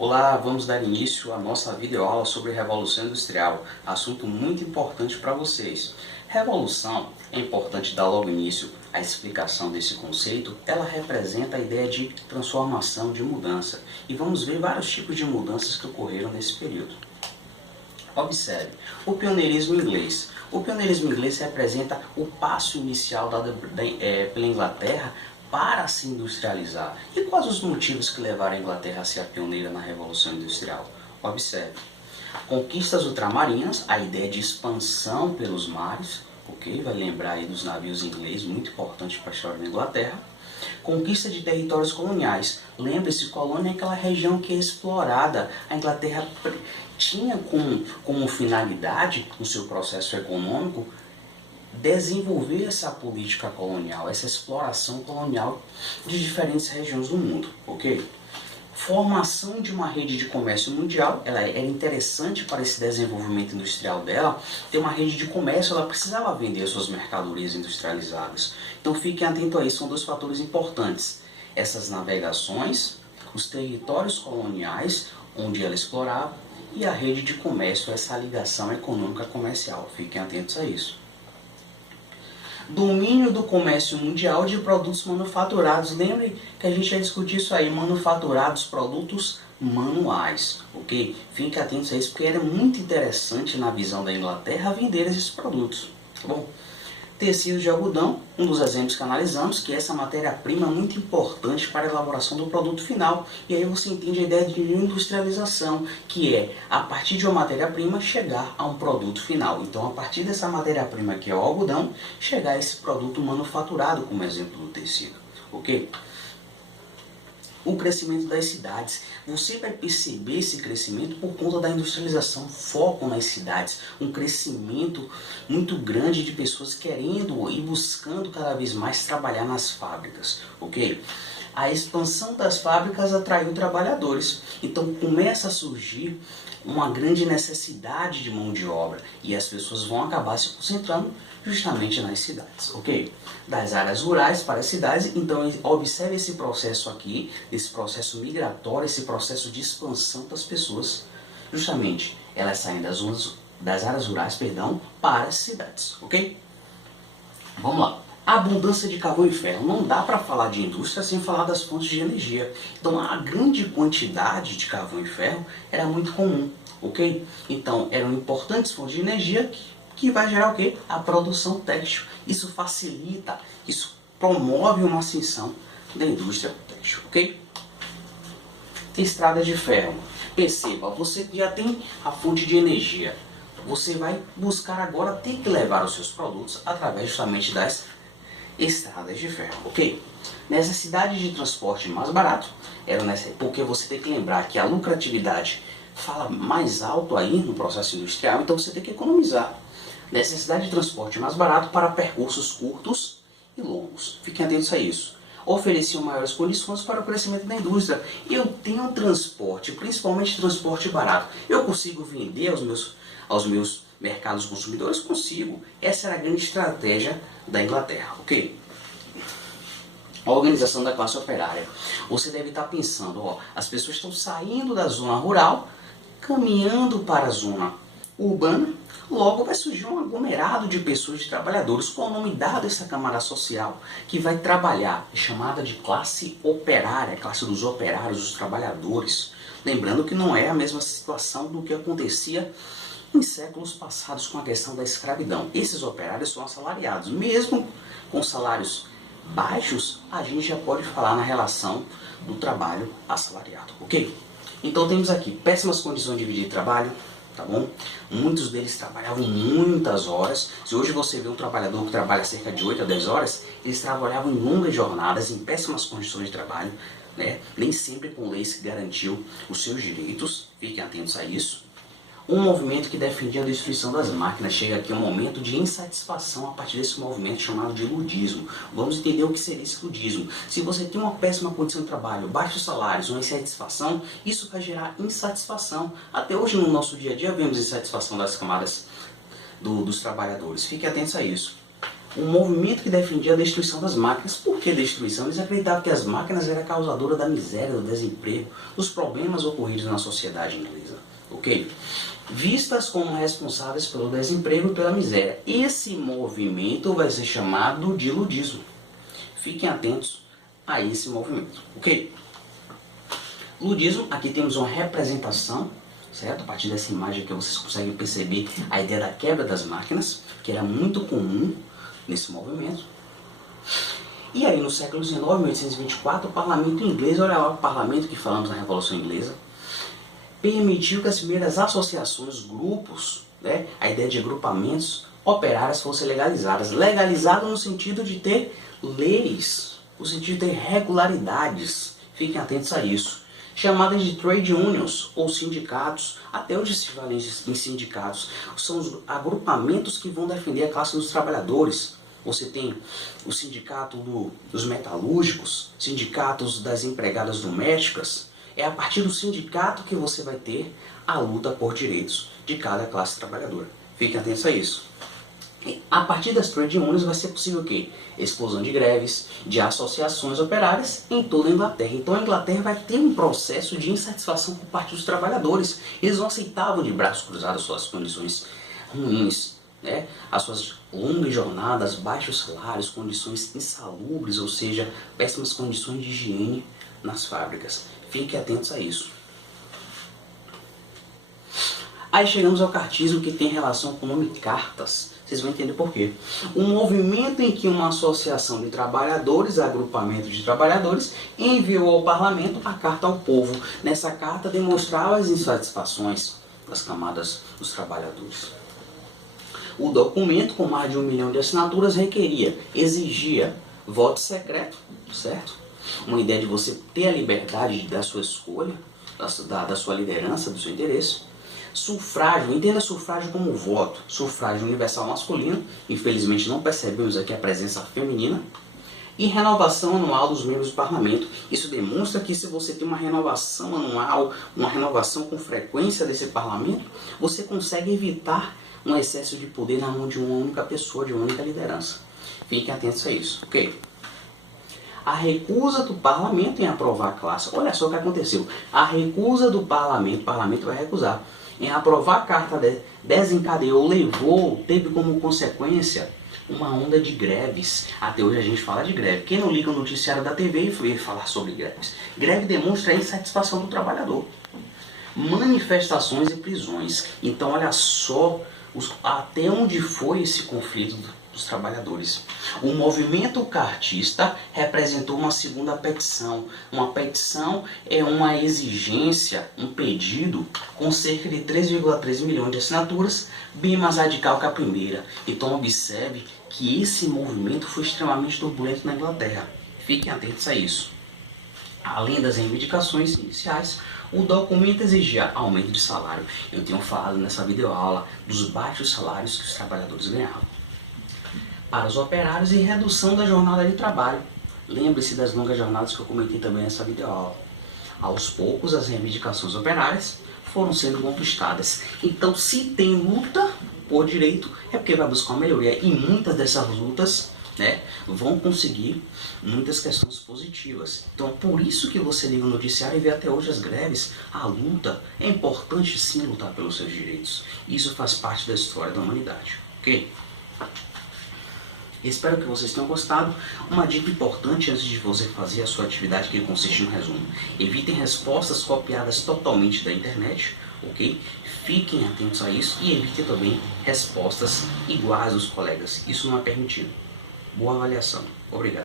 Olá, vamos dar início à nossa videoaula sobre Revolução Industrial, assunto muito importante para vocês. Revolução, é importante dar logo início à explicação desse conceito, ela representa a ideia de transformação, de mudança, e vamos ver vários tipos de mudanças que ocorreram nesse período. Observe, o pioneirismo inglês. O pioneirismo inglês representa o passo inicial dado pela Inglaterra para se industrializar. E quais os motivos que levaram a Inglaterra a ser a pioneira na Revolução Industrial? Observe. Conquistas ultramarinas, a ideia de expansão pelos mares, ok? Vai lembrar aí dos navios ingleses, muito importante para a história da Inglaterra. Conquista de territórios coloniais. Lembre-se, colônia é aquela região que é explorada. A Inglaterra tinha como finalidade, no seu processo econômico, desenvolver essa política colonial, essa exploração colonial de diferentes regiões do mundo, ok? Formação de uma rede de comércio mundial, ela era interessante para esse desenvolvimento industrial dela, ter uma rede de comércio, ela precisava vender suas mercadorias industrializadas. Então fiquem atentos a isso, são dois fatores importantes. Essas navegações, os territórios coloniais, onde ela explorava, e a rede de comércio, essa ligação econômica comercial. Fiquem atentos a isso. Domínio do comércio mundial de produtos manufaturados. Lembre que a gente já discutiu isso aí, manufaturados, produtos manuais, ok? Fiquem atentos a isso, porque era muito interessante na visão da Inglaterra vender esses produtos, tá bom? Tecido de algodão, um dos exemplos que analisamos, que essa matéria-prima é muito importante para a elaboração do produto final. E aí você entende a ideia de industrialização, que é, a partir de uma matéria-prima, chegar a um produto final. Então, a partir dessa matéria-prima, que é o algodão, chegar a esse produto manufaturado, como exemplo do tecido, ok? O crescimento das cidades. Você vai perceber esse crescimento por conta da industrialização, foco nas cidades, um crescimento muito grande de pessoas querendo e buscando cada vez mais trabalhar nas fábricas, ok? A expansão das fábricas atraiu trabalhadores, então começa a surgir uma grande necessidade de mão de obra e as pessoas vão acabar se concentrando justamente nas cidades, ok? Das áreas rurais para as cidades, então observe esse processo aqui, esse processo migratório, esse processo de expansão das pessoas, justamente elas saem das áreas rurais, para as cidades, ok? Vamos lá. Abundância de carvão e ferro. Não dá para falar de indústria sem falar das fontes de energia. Então a grande quantidade de carvão e ferro era muito comum, ok? Então eram importantes fontes de energia que vai gerar o quê? A produção têxtil. Isso facilita, isso promove uma ascensão da indústria têxtil, ok? Estradas de ferro. Perceba, você já tem a fonte de energia. Você vai buscar agora ter que levar os seus produtos através justamente das estradas de ferro, ok? Necessidade de transporte mais barato, porque você tem que lembrar que a lucratividade fala mais alto aí no processo industrial, então você tem que economizar. Necessidade de transporte mais barato para percursos curtos e longos. Fiquem atentos a isso. Ofereciam maiores condições para o crescimento da indústria. Eu tenho transporte, principalmente transporte barato. Eu consigo vender aos meus mercados consumidores? Consigo. Essa era a grande estratégia da Inglaterra, ok? A organização da classe operária. Você deve estar pensando, ó, as pessoas estão saindo da zona rural, caminhando para a zona urbana, logo vai surgir um aglomerado de pessoas, de trabalhadores. Qual é o nome dado a essa camada social que vai trabalhar? É chamada de classe operária, classe dos operários, dos trabalhadores. Lembrando que não é a mesma situação do que acontecia em séculos passados com a questão da escravidão. Esses operários são assalariados. Mesmo com salários baixos, a gente já pode falar na relação do trabalho assalariado, ok? Então temos aqui péssimas condições de vida de trabalho, tá bom? Muitos deles trabalhavam muitas horas. Se hoje você vê um trabalhador que trabalha cerca de 8 a 10 horas, eles trabalhavam em longas jornadas, em péssimas condições de trabalho, né? Nem sempre com leis que garantiam os seus direitos, fiquem atentos a isso. Um movimento que defendia a destruição das máquinas. Chega aqui um momento de insatisfação a partir desse movimento chamado de ludismo. Vamos entender o que seria esse ludismo. Se você tem uma péssima condição de trabalho, baixos salários, uma insatisfação, isso vai gerar insatisfação. Até hoje no nosso dia a dia vemos insatisfação das camadas dos trabalhadores. Fiquem atentos a isso. um movimento que defendia a destruição das máquinas. Por que destruição? Eles acreditavam que as máquinas eram causadoras da miséria, do desemprego, dos problemas ocorridos na sociedade inglesa. Ok? Vistas como responsáveis pelo desemprego e pela miséria. Esse movimento vai ser chamado de ludismo. Fiquem atentos a esse movimento. Ok? Ludismo, aqui temos uma representação, certo? A partir dessa imagem aqui vocês conseguem perceber a ideia da quebra das máquinas, que era muito comum nesse movimento. E aí no século XIX, 1824, o parlamento inglês, olha lá o parlamento que falamos na Revolução Inglesa, permitiu que as primeiras associações, grupos, né, a ideia de agrupamentos operárias fossem legalizadas. Legalizado no sentido de ter leis, no sentido de ter regularidades. Fiquem atentos a isso. Chamadas de trade unions ou sindicatos, até hoje se fala em sindicatos, são os agrupamentos que vão defender a classe dos trabalhadores. Você tem o sindicato dos metalúrgicos, sindicatos das empregadas domésticas. É a partir do sindicato que você vai ter a luta por direitos de cada classe trabalhadora. Fiquem atentos a isso. A partir das trade unions vai ser possível o quê? Explosão de greves, de associações operárias em toda a Inglaterra. Então a Inglaterra vai ter um processo de insatisfação por parte dos trabalhadores. Eles não aceitavam de braços cruzados suas condições ruins, né? As suas longas jornadas, baixos salários, condições insalubres, ou seja, péssimas condições de higiene nas fábricas. Fiquem atentos a isso. Aí chegamos ao cartismo, que tem relação com o nome cartas. Vocês vão entender por quê. Um movimento em que uma associação de trabalhadores, agrupamento de trabalhadores, enviou ao parlamento a carta ao povo. Nessa carta demonstrava as insatisfações das camadas dos trabalhadores. O documento, com mais de 1 milhão de assinaturas, exigia voto secreto, certo? Uma ideia de você ter a liberdade da sua escolha, da sua liderança, do seu interesse. Sufrágio, entenda sufrágio como voto. Sufrágio universal masculino, infelizmente não percebemos aqui a presença feminina. E renovação anual dos membros do parlamento. Isso demonstra que se você tem uma renovação anual, uma renovação com frequência desse parlamento, você consegue evitar um excesso de poder na mão de uma única pessoa, de uma única liderança. Fiquem atentos a isso, ok? A recusa do parlamento em aprovar a classe. Olha só o que aconteceu. A recusa do parlamento, o parlamento vai recusar, em aprovar a carta desencadeou, teve como consequência uma onda de greves. Até hoje a gente fala de greve. Quem não liga o noticiário da TV e foi falar sobre greves? Greve demonstra a insatisfação do trabalhador. Manifestações e prisões. Então olha só até onde foi esse conflito dos trabalhadores. O movimento cartista representou uma segunda petição. Uma petição é uma exigência, um pedido com cerca de 3,3 milhões de assinaturas, bem mais radical que a primeira. Então observe que esse movimento foi extremamente turbulento na Inglaterra. Fiquem atentos a isso. Além das reivindicações iniciais, o documento exigia aumento de salário. Eu tenho falado nessa videoaula dos baixos salários que os trabalhadores ganhavam. Para os operários, e redução da jornada de trabalho. Lembre-se das longas jornadas que eu comentei também nessa videoaula. Aos poucos, as reivindicações operárias foram sendo conquistadas. Então, se tem luta por direito, é porque vai buscar uma melhoria. E muitas dessas lutas, né, vão conseguir muitas questões positivas. Então, por isso que você liga o noticiário e vê até hoje as greves. A luta, é importante sim lutar pelos seus direitos. Isso faz parte da história da humanidade, ok? Espero que vocês tenham gostado. Uma dica importante antes de você fazer a sua atividade, que consiste no resumo: evitem respostas copiadas totalmente da internet, ok? Fiquem atentos a isso e evitem também respostas iguais dos colegas. Isso não é permitido. Boa avaliação. Obrigado.